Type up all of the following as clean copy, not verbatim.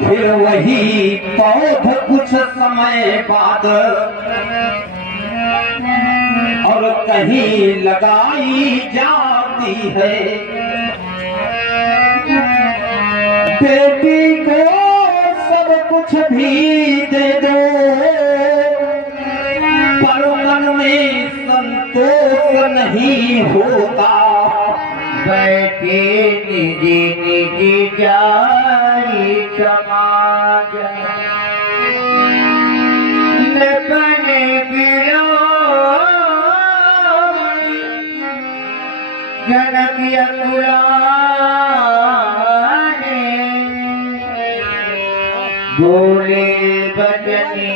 फिर वही पौध कुछ समय बाद और कहीं लगाई जाती है। बेटी को सब कुछ भी दे दो पर मन में संतोष नहीं होता। बैठे निजी निजी जारी समाज बने गिरो जनक अकुलाने बोले बचनी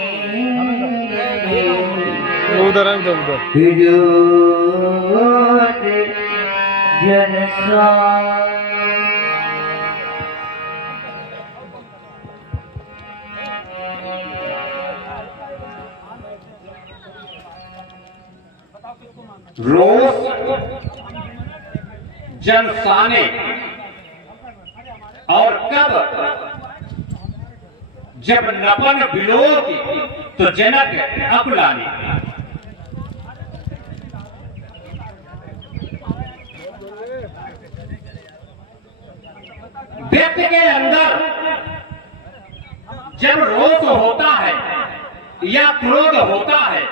उधर जनसा। रोष जनसाने और कब जब नपन बिलोगी तो जनक अकुलाने। व्यक्ति के अंदर जब रोष होता है या क्रोध होता है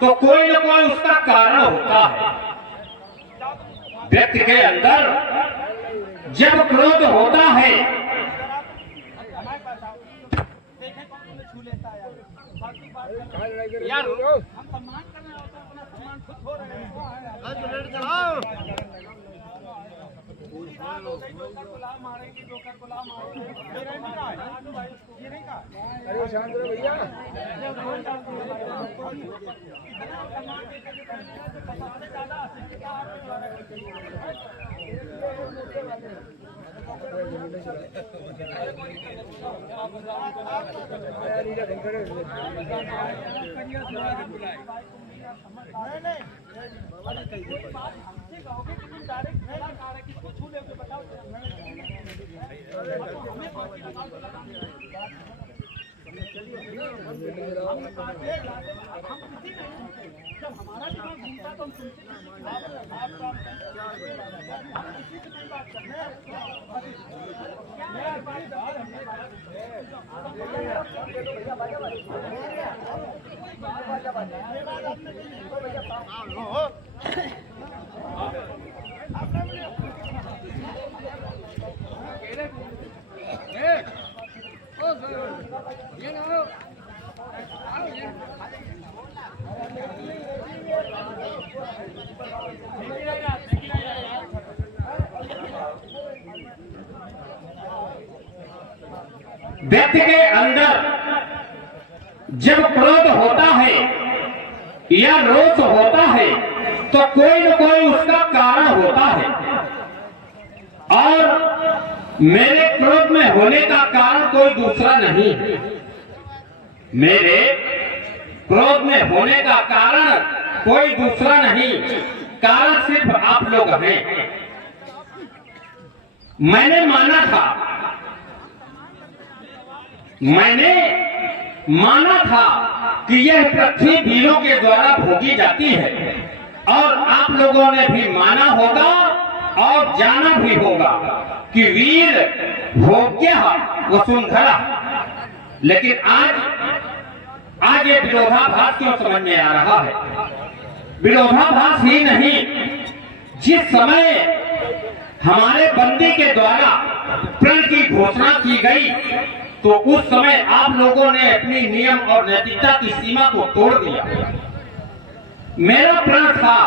तो कोई न कोई उसका कारण होता है। व्यक्ति के अंदर जब क्रोध होता है यार हम सम्मान कर रहे हो तो अपना सम्मान खुद हो रहे हैं। पूरी बात हो गई, जोकर गुलाम मारेंगे, जोकर गुलाम मारेंगे। ये नहीं कहा, ये नहीं कहा। अरे शांत रहो भैया। जब हमारा दिमाग घूमता तो हम सुनते व्यक्ति के अंदर जब क्रोध होता है या रोष होता है तो कोई न कोई उसका कारण होता है। और मेरे क्रोध में होने का कारण कोई दूसरा नहीं है। मेरे क्रोध में होने का कारण कोई दूसरा नहीं, कारण सिर्फ आप लोग हैं। मैंने माना था कि यह पृथ्वी वीरों के द्वारा भोगी जाती है और आप लोगों ने भी माना होगा और जाना भी होगा कि वीर भोग्य वसुंधरा। लेकिन आज ये विरोधाभास क्यों समझ में आ रहा है? विरोधाभास ही नहीं, जिस समय हमारे बंदी के द्वारा प्रण की घोषणा की गई तो उस समय आप लोगों ने अपनी नियम और नैतिकता की सीमा को तोड़ दिया। मेरा प्रण था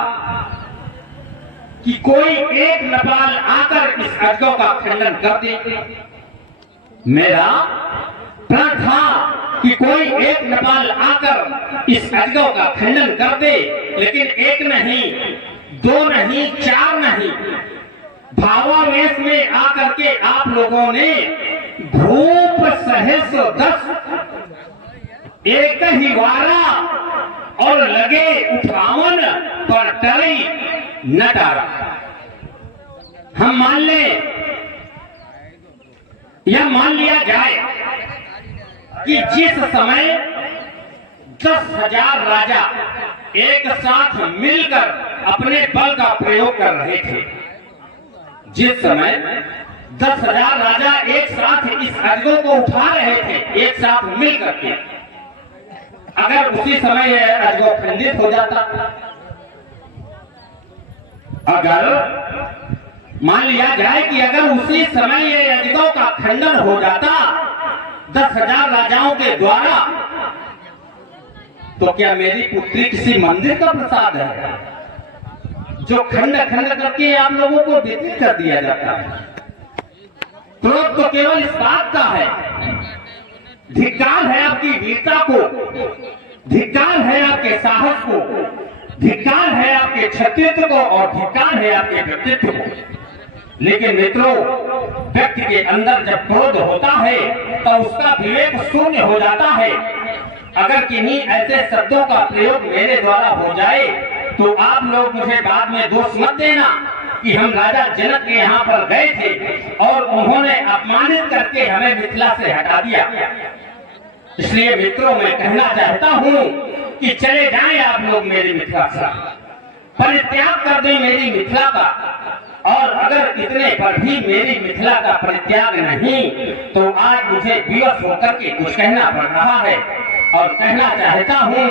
कि कोई एक नेपाल आकर इस अजगव का खंडन कर दे। मेरा प्रण था कि कोई एक नेपाल आकर इस अजगव का खंडन कर दे, लेकिन एक नहीं, दो नहीं, चार नहीं, भावावेश में आकर के आप लोगों ने भूप सहस्र 10 एक ही वारा और लगे उठावन पर टरी न टारा। हम मान ले या मान लिया जाए कि जिस समय 10,000 राजा एक साथ मिलकर अपने बल का प्रयोग कर रहे थे, जिस समय 10,000 राजा एक साथ इस अजगर को उठा रहे थे एक साथ मिलकर के, अगर उसी समय यह अजगर खंडित हो जाता, अगर मान लिया जाए कि अगर उसी समय ये अजगरों का खंडन हो जाता 10,000 राजाओं के द्वारा, तो क्या मेरी पुत्री किसी मंदिर का प्रसाद है जो खंड खंड करके आप लोगों को वितरित कर दिया जाता है? क्रोध तो केवल इस बात का है, धिक्कार है आपकी वीरता को, धिक्कार है आपके साहस को, धिक्कार है आपके क्षत्रित्व को और धिक्कार है आपके व्यक्तित्व को। लेकिन मित्रों, व्यक्ति के अंदर जब क्रोध होता है तो उसका विवेक शून्य हो जाता है। अगर किन्हीं ऐसे शब्दों का प्रयोग मेरे द्वारा हो जाए तो आप लोग मुझे बाद में दोष मत देना कि हम राजा जनक के यहाँ पर गए थे और उन्होंने अपमानित करके हमें मिथिला से हटा दिया। इसलिए मित्रों, मैं कहना चाहता हूँ कि चले जाएं आप लोग मेरी मिथिला से, परित्याग कर दें मेरी मिथिला का। और अगर इतने पर भी मेरी मिथिला का परित्याग नहीं तो आज मुझे विवश होकर के कुछ कहना पड़ रहा है। और कहना चाहता हूँ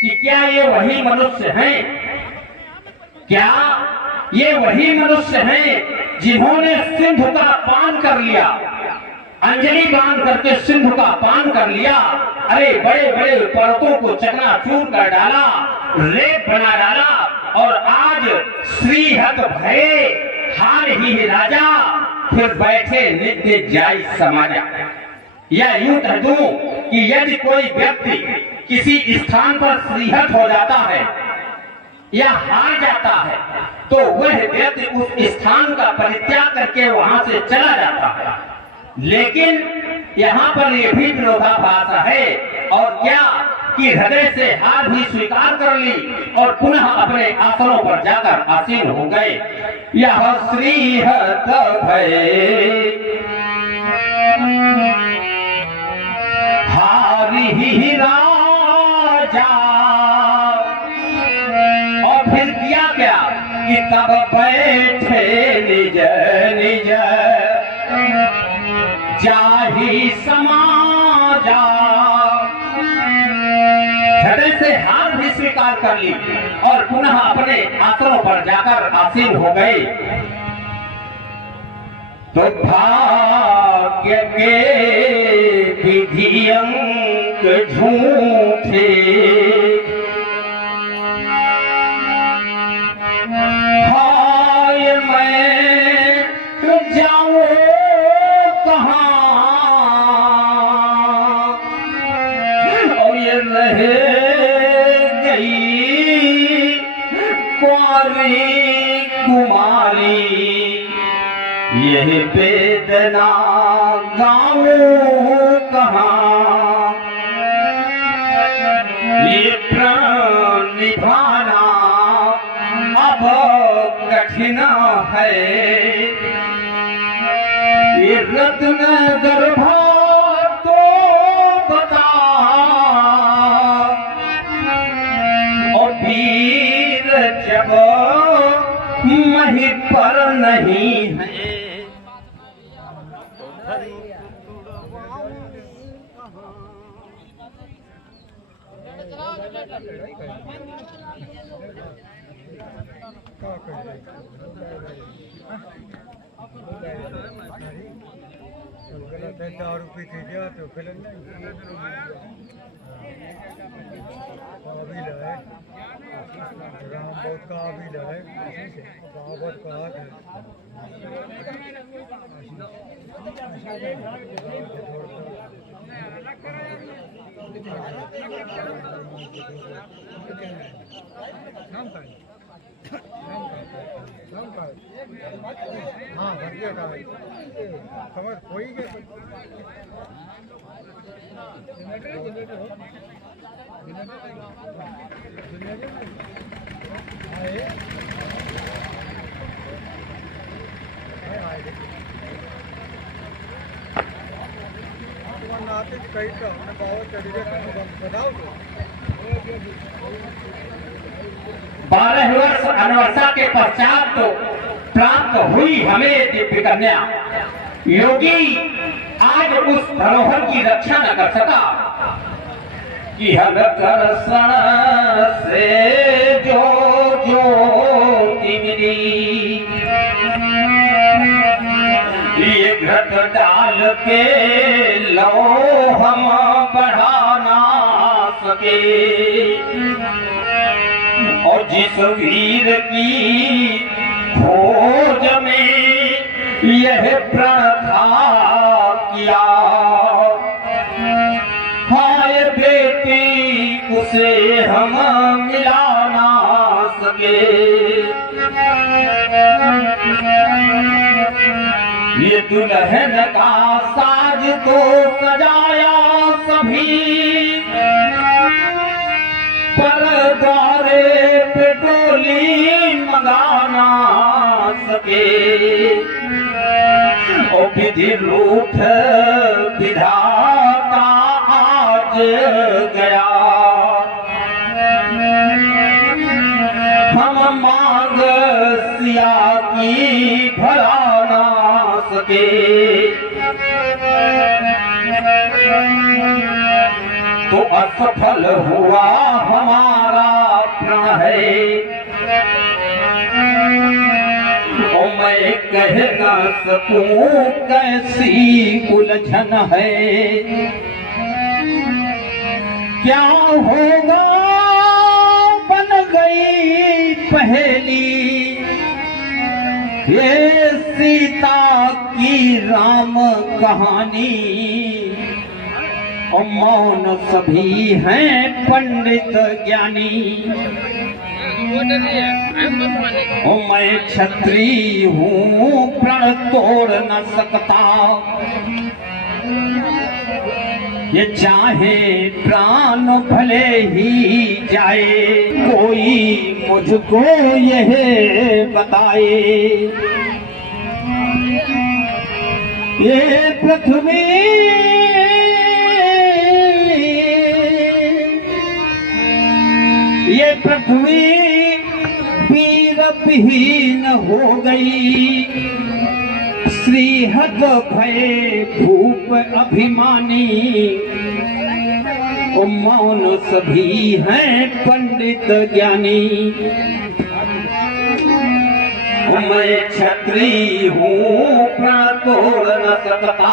कि क्या ये वही मनुष्य हैं, क्या ये वही मनुष्य हैं जिन्होंने सिंधु का पान कर लिया, अंजलि बांध करके सिंधु का पान कर लिया, अरे बड़े बड़े पर्वतों को चकनाचूर कर डाला, रेत बना डाला, और आज श्रीहत भये हार ही राजा, फिर बैठे नित्य जाई समाजा। या यूं कह दूं कि यदि कोई व्यक्ति किसी स्थान पर श्रीहत हो जाता है या हार जाता है तो वह व्यक्ति उस स्थान का परित्याग करके वहां से चला जाता है। लेकिन यहाँ पर यह भी विरोधाभास है, और क्या कि हृदय से हार भी स्वीकार कर ली और पुनः अपने आसनों पर जाकर आसीन हो गए। यह श्रीहत भये हारी ही राजा, और फिर किया क्या कि तब बैठे निज निज जाहि समाजा। हृदय से हार भी स्वीकार कर ली और पुनः अपने आसनों पर जाकर आसीन हो गए। तो भाग्य के विधि अंक झूठे, हाय मैं जाऊं कहाँ, और ये रह गई कुंवारी कुमारी, यह वेदना गाऊं कहाँ, ये प्राण निभाना अब कठिन है, ये रत्न गर्भा तो बता, और वीर जब मही पर नहीं है, दारू पी थी दिया तो फिल्म काबिल है, राम बहुत काबिल है, बाबत का हाथ है। हाँ भरतिया का खबर कोई के आते कहीं तो हमने बाबा चढ़ी गए बताओ तो 12 वर्ष अनवस्था के पश्चात तो प्राप्त हुई हमें दिव्य कन्या। योगी आज उस धरोहर की रक्षा न कर सका कि हर करसण से जो ज्योति मिली, ये घट डाल के लो हम बढ़ा ना सके। और जिस वीर की खोज में यह प्रण था किया, हाय बेटी उसे हम मिला ना सके। ये दुल्हन का साज तो सजाया सभी, पर द्वारे पे डोली मंगाना सके। ओ विधि रूठ विधाता आज गया, हम मांग सिया की भरा ना सके। तो असफल हुआ हमारा प्रण है, और मैं कह न सकूं कैसी उलझन है। क्या होगा बन गई पहेली, ये सीता की राम कहानी। और मौन सभी हैं पंडित ज्ञानी। ओ मैं क्षत्रिय हूँ प्रण तोड़ न सकता, ये चाहे प्राण भले ही जाए, कोई मुझको यह बताए। ये पृथ्वी वीर विहीन हो गई, श्रीहद भय भूप अभिमानी। ओ मौन सभी हैं पंडित ज्ञानी। मैं क्षत्रिय हूँ प्रण तोड़ न सकता,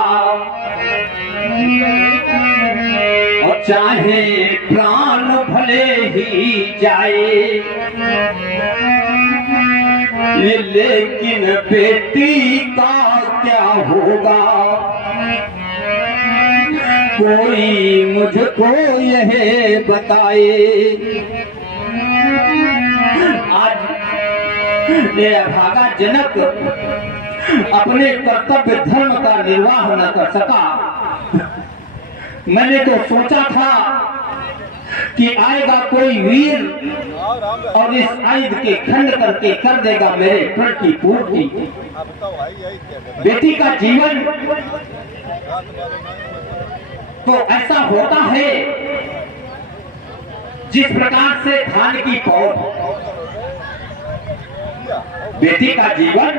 और चाहे प्राण भले ही जाए, ये लेकिन बेटी का क्या होगा, कोई मुझको यह बताए। आज ये अभागा जनक अपने कर्तव्य धर्म का निर्वाह न कर सका। मैंने तो सोचा था कि आएगा कोई वीर और इस आयुध के खंड करके कर देगा मेरे प्रण की पूर्ति। बेटी का जीवन तो ऐसा होता है जिस प्रकार से धान की पौध, बेटी का जीवन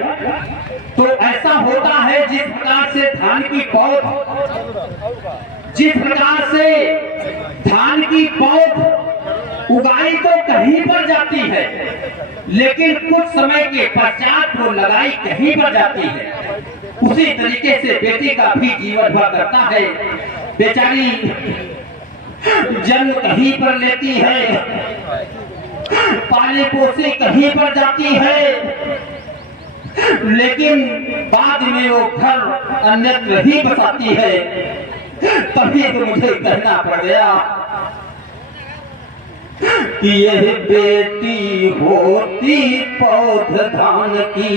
तो ऐसा होता है जिस प्रकार से धान की पौध, जिस प्रकार से धान की पौध उगाई तो कहीं पर जाती है, लेकिन कुछ समय के पश्चात वो लगाई कहीं पर जाती है। उसी तरीके से बेटी का भी जीवन हुआ करता है। बेचारी जन्म कहीं पर लेती है, पाले पोसे कहीं पर जाती है, लेकिन बाद में वो घर अन्यत्र ही बसाती है। तभी तो मुझे कहना पड़ गया कि यह बेटी होती पौध धान की,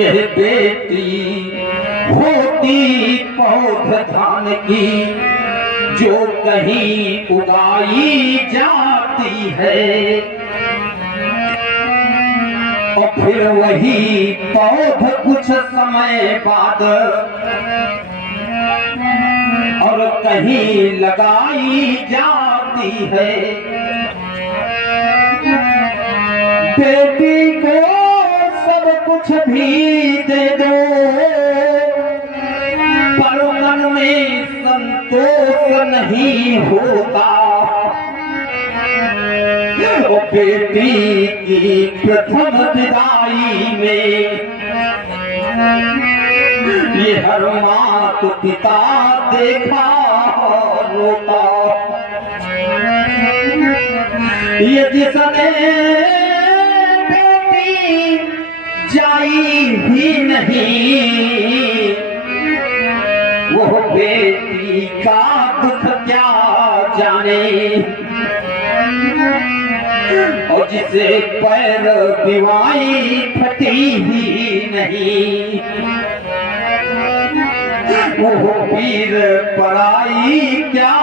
यह बेटी होती पौध धान की, जो कहीं उगाई जाती है और फिर वही पौध कुछ समय बाद और कहीं लगाई जाती है। बेटी को सब कुछ भी दे दो पर मन में संतोष नहीं होता। ओ बेटी की प्रथम विदाई में ये हर माँ तो पिता देखा रोता। ये जिसने बेटी जाई भी नहीं वो बेटी का दुख क्या जाने। और जिसे पैर दीवाई फटी ही नहीं वो पीर पराई क्या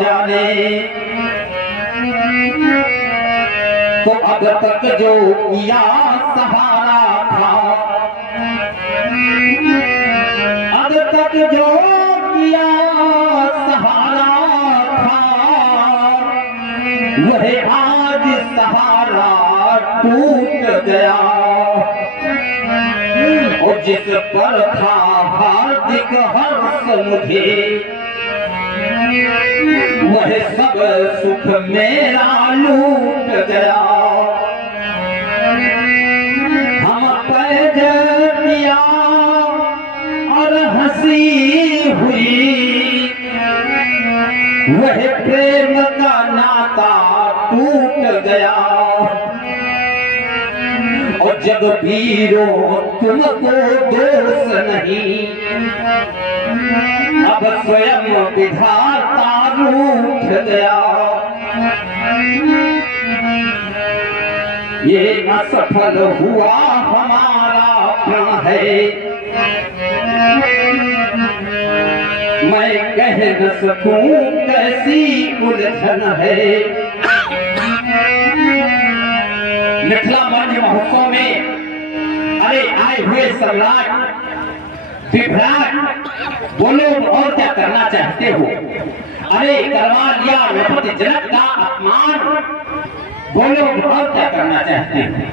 जाने। तो अब तक जो किया सहारा था अब तक जो किया सहारा था वह आज सहारा टूट गया। और जिस पर था हार्दिक हर्ष मुझे वह सब सुख मेरा लूट गया। हम पैद किया और हंसी हुई वह प्रेम का नाता टूट गया। और जग वीरों तुमको दोष नहीं अब स्वयं विधाता रूठ गया। ये असफल हुआ हमारा प्रण है मैं कह न सकूं कैसी उलझन है। मिथिला मंच महोत्सव में अरे आए हुए सम्राट विभ्राट बोलो और क्या करना चाहते हो। अरे करवा लिया नृपति जनक का अपमान बोलो और क्या करना चाहते हो।